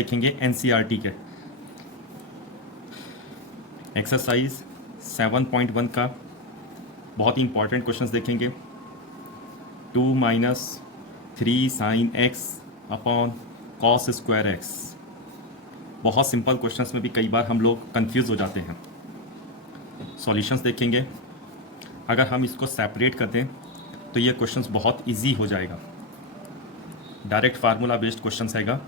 देखेंगे एनसीईआरटी के। एक्सरसाइज 7.1 का बहुत ही इंपॉर्टेंट क्वेश्चंस देखेंगे। 2 minus 3 sine x upon cos square x. बहुत सिंपल क्वेश्चंस में भी कई बार हम लोग कंफ्यूज हो जाते हैं। सॉल्यूशंस देखेंगे। अगर हम इसको सेपरेट कर दें तो ये क्वेश्चंस बहुत इजी हो जाएगा। डायरेक्ट फार्मूला बेस्ड क्वेश्चंस हैगा,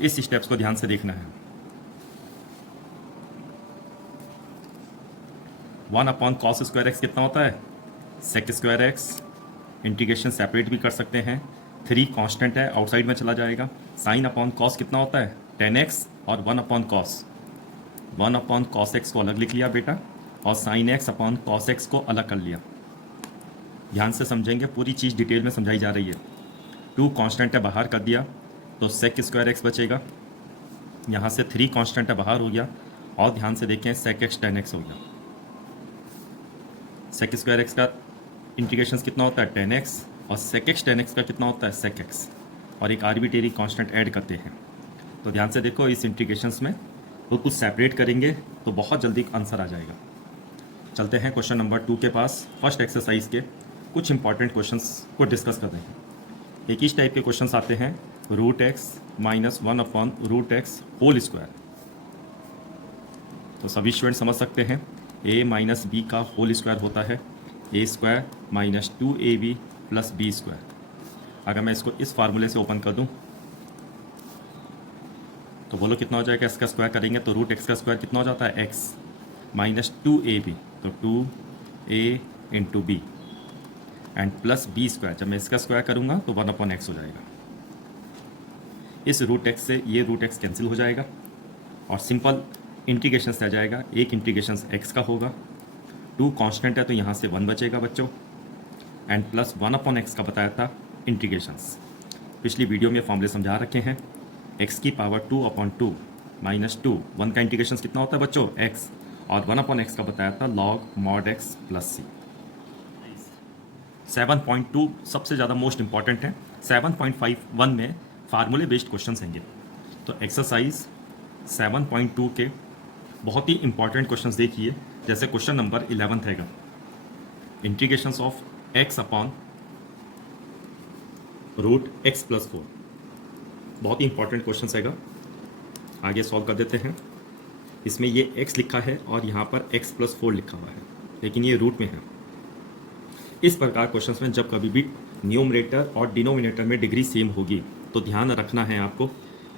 इस स्टेप्स को ध्यान से देखना है। 1 अपॉन कॉस स्क्वायर एक्स कितना होता है? Sec square x. Integration separate भी कर सकते हैं। 3 कांस्टेंट है, आउटसाइड में चला जाएगा। साइन अपॉन कॉस कितना होता है? 10x और 1 upon cos. 1 upon cos x को अलग लिख लिया बेटा, और sine x upon cos x को अलग कर लिया। ध्यान से समझेंगे, पूरी चीज़ डिटेल में समझाई जा रही है। 2 कांस्टेंट है, बाहर कर दिया तो सेक स्क्वायर एक्स बचेगा। यहाँ से 3 कांस्टेंट है, बाहर हो गया, और ध्यान से देखें सेक एक्स 10x हो गया। सेक स्क्वायर एक्स का इंटीग्रेशन कितना होता है? 10x, और सेक एक्स 10x का कितना होता है? सेक एक्स, और एक आर्बिट्रेरी कांस्टेंट ऐड करते हैं। तो ध्यान से देखो, इस इंटीग्रेशंस में वो कुछ सेपरेट करेंगे तो बहुत जल्दी आंसर आ जाएगा। चलते हैं क्वेश्चन नंबर 2 के पास। फर्स्ट एक्सरसाइज के कुछ इंपॉर्टेंट क्वेश्चंस को डिस्कस करते हैं। एक इस टाइप के क्वेश्चंस आते हैं, root x minus 1 upon root x whole square. तो सभी स्टूडेंट समझ सकते हैं, a माइनस बी का होल स्क्वायर होता है a square minus 2ab plus B square. अगर मैं इसको इस फार्मूले से ओपन कर दूं तो बोलो कितना हो जाएगा? इसका स्क्वायर करेंगे तो रूट एक्स का स्क्वायर कितना हो जाता है? x माइनस 2ab, तो 2a into B, and plus B square. जब मैं इसका स्क्वायर करूंगा तो 1 अपॉन एक्स हो जाएगा। इस रूट एक्स से ये रूट एक्स कैंसिल हो जाएगा और सिंपल इंटीग्रेशन से आ जाएगा। एक इंटीग्रेशन एक्स का होगा, 2 कांस्टेंट है तो यहाँ से 1 बचेगा बच्चों, एंड प्लस 1 अपॉन एक्स का बताया था इंटीग्रेशंस। पिछली वीडियो में फॉर्मूले समझा रखे हैं। एक्स की पावर 2 अपॉन 2 माइनस 2, 1 का इंटीग्रेशन कितना होता है बच्चों? एक्स, और 1 अपॉन एक्स का बताया था लॉग मॉड एक्स प्लस सी। 7.2 सबसे ज़्यादा मोस्ट इंपॉर्टेंट है। 7.51 में फार्मूले बेस्ड क्वेश्चन होंगे। तो एक्सरसाइज 7.2 के बहुत ही इंपॉर्टेंट क्वेश्चंस देखिए। जैसे क्वेश्चन नंबर 11 हैगा, integrations of x upon root x plus 4। बहुत ही इंपॉर्टेंट क्वेश्चन हैगा, आगे सॉल्व कर देते हैं। इसमें ये x लिखा है और यहाँ पर x प्लस 4 लिखा हुआ है, लेकिन ये रूट में है। इस प्रकार क्वेश्चंस में जब कभी भी न्यूमरेटर और डिनोमिनेटर में डिग्री सेम होगी तो ध्यान रखना है आपको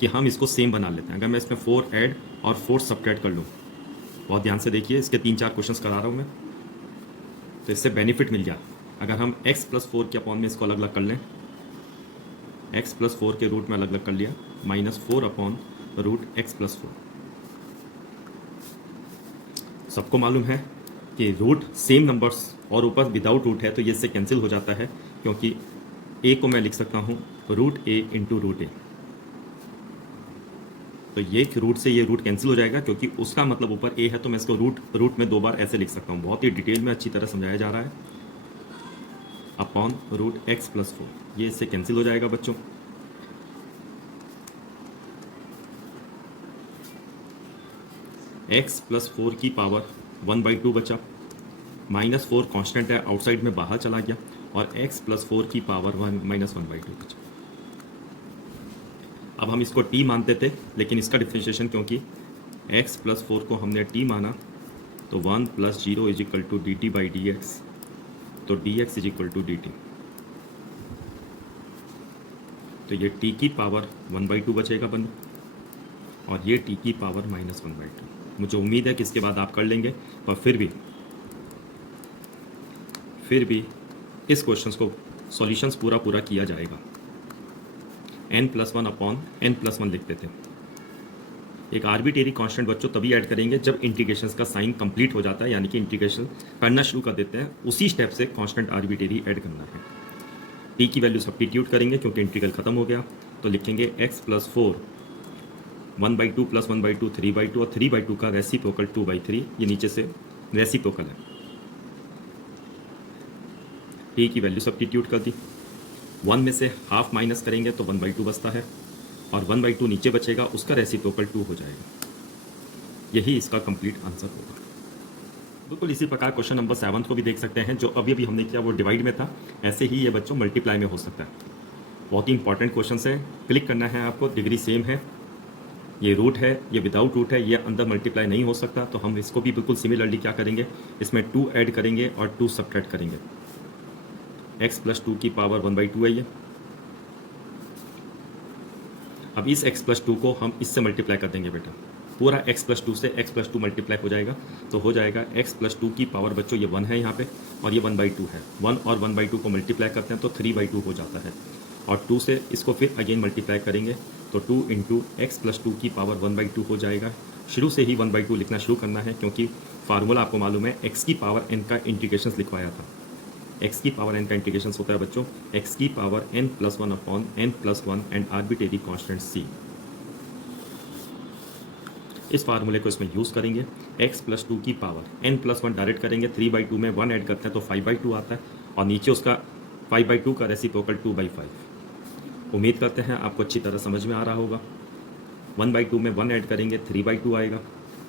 कि हम इसको सेम बना लेते हैं। अगर मैं इसमें 4 ऐड और 4 सब्ट्रैक्ट कर लूँ, बहुत ध्यान से देखिए, इसके 3-4 क्वेश्चंस करा रहा हूँ मैं, तो इससे बेनिफिट मिल गया। अगर हम x प्लस 4 के अपॉन में इसको अलग अलग कर लें, x प्लस 4 के रूट में अलग अलग कर लिया, minus 4 upon root x plus 4। सबको मालूम है कि रूट सेम नंबर्स और ऊपर विदाउट रूट है तो ये इससे कैंसिल हो जाता है, क्योंकि a को मैं लिख सकता हूँ रूट a इंटू रूट ए। तो ये रूट से ये रूट कैंसिल हो जाएगा, क्योंकि उसका मतलब ऊपर a है, तो मैं इसको रूट में 2 बार ऐसे लिख सकता हूँ। बहुत ही डिटेल में अच्छी तरह समझाया जा रहा है। अपॉन रूट x प्लस 4, ये इससे कैंसिल हो जाएगा बच्चों। x प्लस 4 की पावर 1/2 बचा, माइनस 4 कांस्टेंट है, आउटसाइड में बाहर चला गया, और x प्लस 4 की पावर माइनस 1/2 बचा। अब हम इसको t मानते थे, लेकिन इसका डिफ्रेंशिएशन, क्योंकि x प्लस 4 को हमने t माना, तो 1 plus 0 is equal to D T by D X, तो dx is equal to D T. तो ये t की पावर 1/2 बचेगा बंद, और ये t की पावर माइनस 1/2। मुझे उम्मीद है कि इसके बाद आप कर लेंगे, पर फिर भी इस क्वेश्चंस को सॉल्यूशंस पूरा किया जाएगा। n plus 1 upon n plus 1 लिखते थे। एक आर्बिट्रेरी कांस्टेंट बच्चों तभी ऐड करेंगे जब इंटीग्रेशंस का साइन कंप्लीट हो जाता है, यानी कि इंटीग्रेशन करना शुरू कर देते हैं, उसी स्टेप से कांस्टेंट आर्बिट्रेरी ऐड करना है। t की वैल्यू सब्स्टिट्यूट करेंगे क्योंकि इंटीग्रल खत्म हो गया, तो लिखेंगे x प्लस 4 1/2 प्लस 1/2 3/2, और 3/2 का रेसिप्रोकल 2/3, ये नीचे से रेसिप्रोकल है। t की वैल्यू सब्स्टिट्यूट कर दी, 1 में से हाफ माइनस करेंगे तो 1/2 बचता है, और 1/2 नीचे बचेगा, उसका रेसिप्रोकल 2 हो जाएगा। यही इसका कंप्लीट आंसर होगा। बिल्कुल इसी प्रकार क्वेश्चन नंबर 7 को भी देख सकते हैं, जो अभी अभी हमने किया वो डिवाइड में था, ऐसे ही ये बच्चों मल्टीप्लाई में हो सकता है। बहुत ही इंपॉर्टेंट क्वेश्चन है, क्लिक करना है आपको, डिग्री सेम है, ये रूट है, ये विदाउट रूट है, ये अंदर मल्टीप्लाई नहीं हो सकता, तो हम इसको भी बिल्कुल सिमिलरली क्या करेंगे, इसमें 2 ऐड करेंगे और 2 सब्ट्रैक्ट करेंगे। x + 2 की पावर 1/2 है ये। अब इस x + 2 को हम इससे मल्टीप्लाई कर देंगे बेटा, पूरा x + 2 से x + 2 मल्टीप्लाई हो जाएगा, तो हो जाएगा x + 2 की पावर बच्चों ये 1 है यहाँ पे, और ये 1/2 है। 1 और 1/2 को मल्टीप्लाई करते हैं तो 3/2 हो जाता है, और 2 से इसको फिर अगेन मल्टीप्लाई करेंगे तो 2 × x + 2 की पावर 1/2 हो जाएगा। शुरू से ही 1/2 लिखना शुरू करना है, क्योंकि फार्मूला आपको मालूम है, x की पावर n का इंटीग्रेशन लिखवाया था। x की पावर n का इंटीग्रेशन होता है बच्चों x की power n+1/n+1 and arbitrary constant c। इस फार्मूले को इसमें यूज़ करेंगे, x + 2 की पावर n+1 डायरेक्ट करेंगे, 3/2 में 1 ऐड करते हैं तो 5/2 आता है, और नीचे उसका 5/2 का रेसिप्रोकल 2/5। उम्मीद करते हैं आपको अच्छी तरह समझ में आ रहा होगा। 1/2 में 1 ऐड करेंगे, 3/2 आएगा,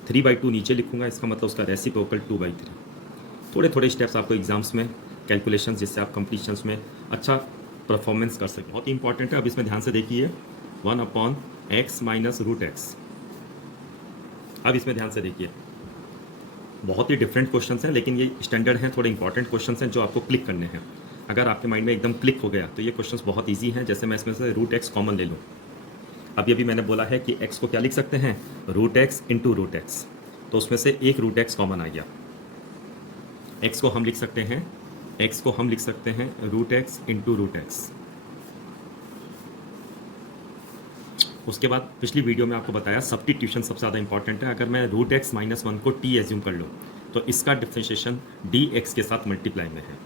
3/2 नीचे लिखूंगा, इसका मतलब उसका रेसिप्रोकल 2/3। थोड़े थोड़े स्टेप्स आपको एग्जाम्स में कैलकुलेशन, जिससे आप कंप्लीशंस में अच्छा परफॉर्मेंस कर सकें, बहुत ही इंपॉर्टेंट है। अब इसमें ध्यान से देखिए, 1/x - √x। अब इसमें ध्यान से देखिए, बहुत ही डिफरेंट क्वेश्चंस हैं, लेकिन ये स्टैंडर्ड हैं, थोड़े इंपॉर्टेंट क्वेश्चंस हैं जो आपको क्लिक करने हैं। अगर आपके माइंड में एकदम क्लिक हो गया तो ये क्वेश्चंस बहुत ईजी हैं। जैसे मैं इसमें से √x कॉमन ले लूँ, अभी मैंने बोला है कि x को क्या लिख सकते हैं, √x × √x, तो उसमें से एक √x कॉमन आ गया। x को हम लिख सकते हैं √x × √x। उसके बाद पिछली वीडियो में आपको बताया सब्स्टिट्यूशन सबसे ज़्यादा इंपॉर्टेंट है। अगर मैं √x - 1 को t एज्यूम कर लूँ तो इसका डिफरेंशिएशन dx के साथ मल्टीप्लाई में है।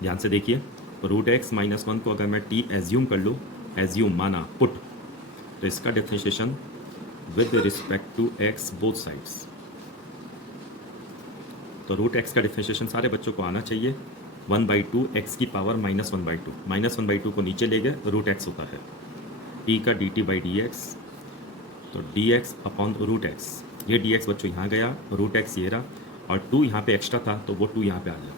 ध्यान से देखिए, √x - 1 को अगर मैं t एज्यूम कर लूँ, एज्यूम माना पुट, तो इसका differentiation with respect to x both sides. तो √x का डिफरेंशिएशन सारे बच्चों को आना चाहिए, 1/2 x की पावर -1/2, -1/2 को नीचे ले गए, √x होता है, t का dt/dx, तो dx/√x, ये dx बच्चों यहाँ गया, √x ये रहा, और 2 यहाँ पे एक्स्ट्रा था तो वो 2 यहाँ पे आ गया।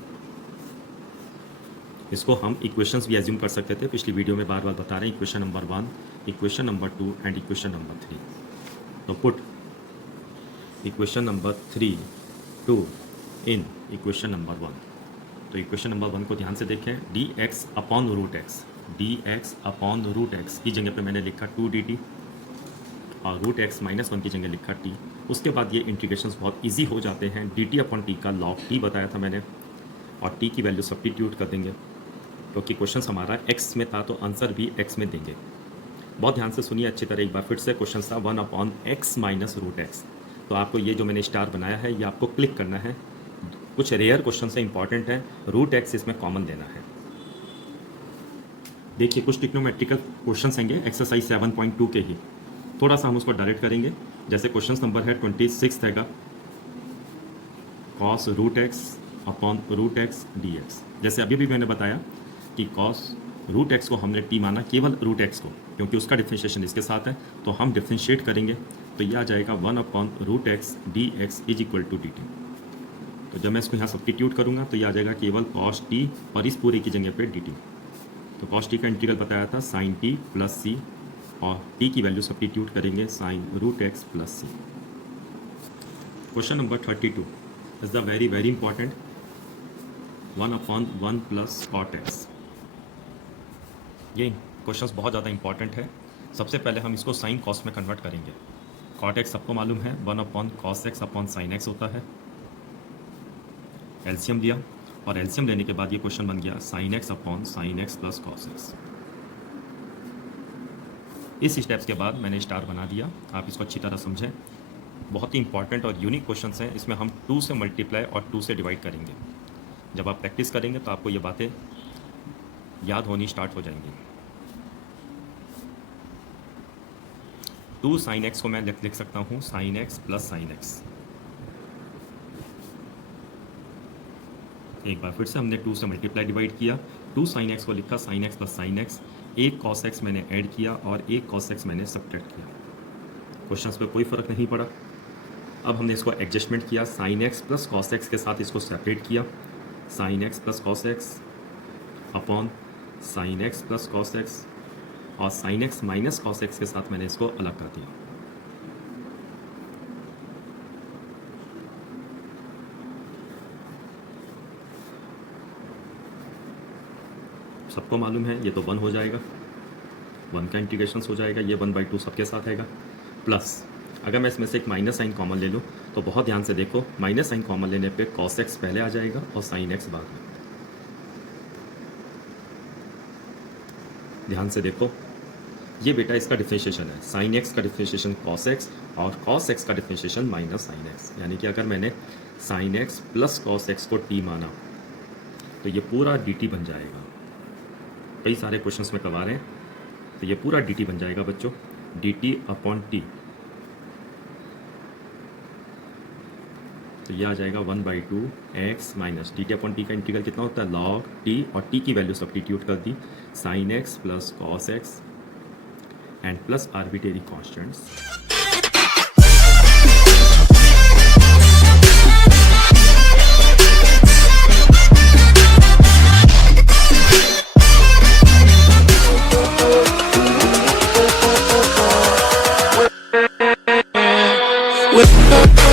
इसको हम इक्वेशंस भी एज्यूम कर सकते थे, पिछली वीडियो में बार बार बता रहे हैं, equation number 1, equation number 2 and equation number 3। तो put equation number 3 2 in equation number 1। तो इक्वेशन नंबर 1 को ध्यान से देखें, dx/√x, dx/√x की जगह पे मैंने लिखा 2dt, और √x - 1 की जगह लिखा t। उसके बाद ये इंटीग्रेशंस बहुत इजी हो जाते हैं। dt/t का log t बताया था मैंने, और t की वैल्यू सब्स्टिट्यूट कर देंगे, क्योंकि क्वेश्चन हमारा x में था तो आंसर भी x में देंगे। बहुत ध्यान से सुनिए अच्छी तरह, एक बार फिर से क्वेश्चन था 1/x - √x। तो आपको ये जो मैंने स्टार बनाया है, ये आपको क्लिक करना है। कुछ रेयर क्वेश्चन से इंपॉर्टेंट है, √x इसमें कॉमन देना है। देखिए कुछ ट्रिग्नोमेट्रिकल क्वेश्चंस होंगे एक्सरसाइज 7.2 के ही, थोड़ा सा हम उसको डायरेक्ट करेंगे। जैसे क्वेश्चन नंबर है 26 है, cos √x/√x dx। जैसे अभी भी मैंने बताया कि cos √x को हमने t माना, केवल √x को, क्योंकि उसका डिफरेंशिएशन इसके साथ है, तो हम डिफरेंशिएट करेंगे तो यह आ जाएगा 1/√x dx = dt। तो जब मैं इसको यहाँ सब्स्टिट्यूट करूँगा तो यह आ जाएगा केवल cos t, और इस पूरे की जगह पे dt। तो cos t का इंटीग्रल बताया था sin t + c, और t की वैल्यू सब्स्टिट्यूट करेंगे sin √x + c। Question number 32 is the very very important, 1/1 + cot x। ये क्वेश्चंस बहुत ज़्यादा इंपॉर्टेंट है। सबसे पहले हम इसको साइन कॉस में कन्वर्ट करेंगे। cot x सबको मालूम है, 1/cos x/sin x होता है। एलसीएम लिया, और एलसीएम लेने के बाद ये क्वेश्चन बन गया sin x/sin x + cos x। इस स्टेप्स के बाद मैंने स्टार बना दिया, आप इसको अच्छी तरह समझें। बहुत ही इंपॉर्टेंट और यूनिक क्वेश्चंस हैं, इसमें हम 2 से मल्टीप्लाई और 2 से डिवाइड करेंगे। जब आप प्रैक्टिस करेंगे तो आपको ये बातें याद होनी स्टार्ट हो जाएंगी। 2 sin x को मैं लिख सकता हूँ sin x + sin x। एक बार फिर से हमने 2 से मल्टीप्लाई डिवाइड किया, 2 साइन एक्स को लिखा sign x plus sine x, एक कॉस एक्स मैंने ऐड किया और एक कॉस एक्स मैंने सब्ट्रैक्ट किया। क्वेश्चंस पे कोई फ़र्क नहीं पड़ा। अब हमने इसको एडजस्टमेंट किया, sine x plus cos x के साथ इसको सेपरेट किया, sine x plus cos x upon sine x plus cos x, और sine x minus cos x के साथ मैंने इसको अलग कर दिया। सबको मालूम है ये तो 1 हो जाएगा, 1 का इंटीग्रेशन हो जाएगा, ये 1/2 सबके साथ आएगा। प्लस अगर मैं इसमें से एक माइनस साइन कॉमन ले लूँ तो बहुत ध्यान से देखो, माइनस साइन कॉमन लेने पे कॉस एक्स पहले आ जाएगा और साइन एक्स बाद में। ध्यान से देखो, ये बेटा इसका डिफरेंशिएशन है, साइन एक्स का डिफरेंशिएशन कॉस एक्स और कॉस एक्स का डिफरेंशिएशन माइनस साइन एक्स। यानी कि अगर मैंने sign x plus cos x को टी माना तो ये पूरा डी टी बन जाएगा। कई सारे क्वेश्चंस में करवा रहे हैं, तो ये पूरा डी टी बन जाएगा बच्चों, डी टी अपॉन टी। तो ये आ जाएगा 1/2 x minus d t upon t का इंटीग्रल कितना होता है, लॉग टी, और टी की वैल्यू सब्स्टिट्यूट कर दी, sine x plus cos x and plus arbitrary constants. with